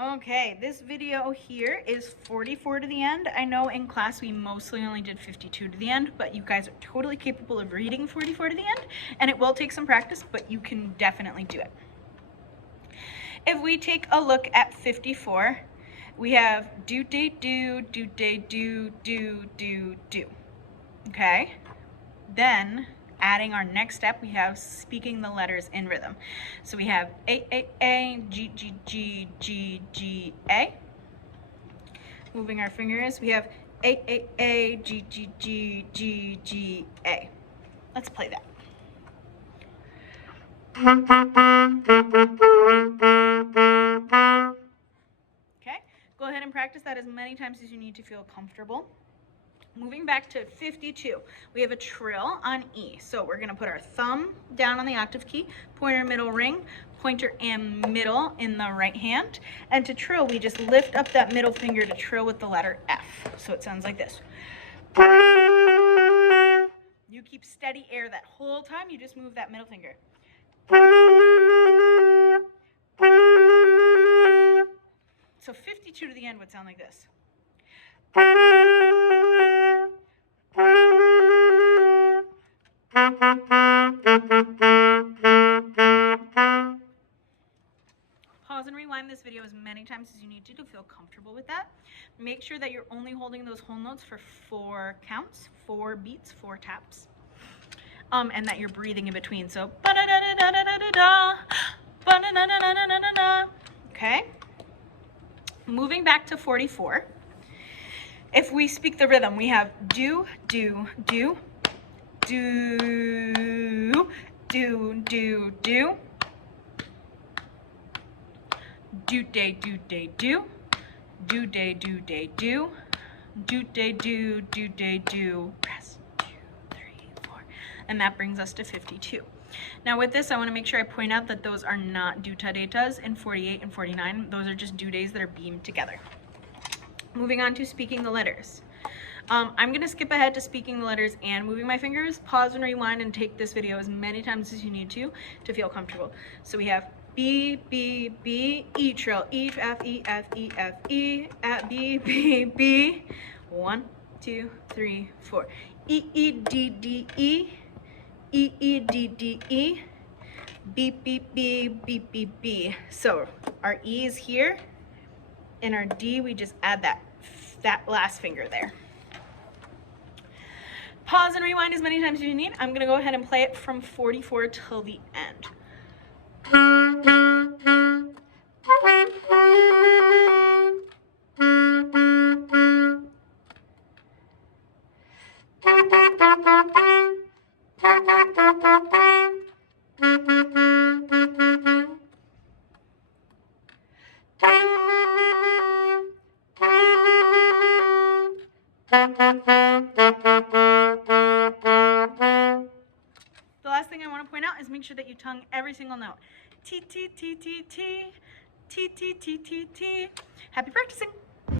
Okay, this video here is 44 to the end. I know in class we mostly only did 52 to the end, but you guys are totally capable of reading 44 to the end, and it will take some practice, but you can definitely do it. If we take a look at 54, we have do, day, do, day, do, do. Okay? Then, adding our next step, we have speaking the letters in rhythm. So we have A, G, G, G, G, G, A. Moving our fingers, we have A, G, G, G, G, G, A. Let's play that. Okay, go ahead and practice that as many times as you need to feel comfortable. Moving back to 52, we have a trill on E. So we're gonna put our thumb down on the octave key, pointer middle ring, pointer and middle in the right hand. And to trill, we just lift up that middle finger to trill with the letter F. So it sounds like this. You keep steady air that whole time, you just move that middle finger. So 52 to the end would sound like this. Pause and rewind this video as many times as you need to feel comfortable with that. Make sure that you're only holding those whole notes for 4 counts, 4 beats, 4 taps, and that you're breathing in between. So, okay. Moving back to 44. If we speak the rhythm, we have do, do, do, do, do, do, do. Do day do day do, do day do day do, do day do day do. Press 2, 3, 4, and that brings us to 52. Now with this, I want to make sure I point out that those are not do-ta-de-tas in 48 and 49. Those are just do-days that are beamed together. Moving on to speaking the letters. I'm going to skip ahead to speaking the letters and moving my fingers. Pause and rewind and take this video as many times as you need to feel comfortable. So we have B, B, B, E trill, E, F, E, F, E, F, E, at B, B, B. 1, 2, 3, 4. E, E, D, D, E, E, E, D, D, E, B, B, B, B, B, B. So our E is here, and our D, we just add that last finger there. Pause and rewind as many times as you need. I'm going to go ahead and play it from 44 till the end. The last thing I want to point out is make sure that you tongue every single note. T, T, T, T, T, T, T, T, T, T. Happy practicing!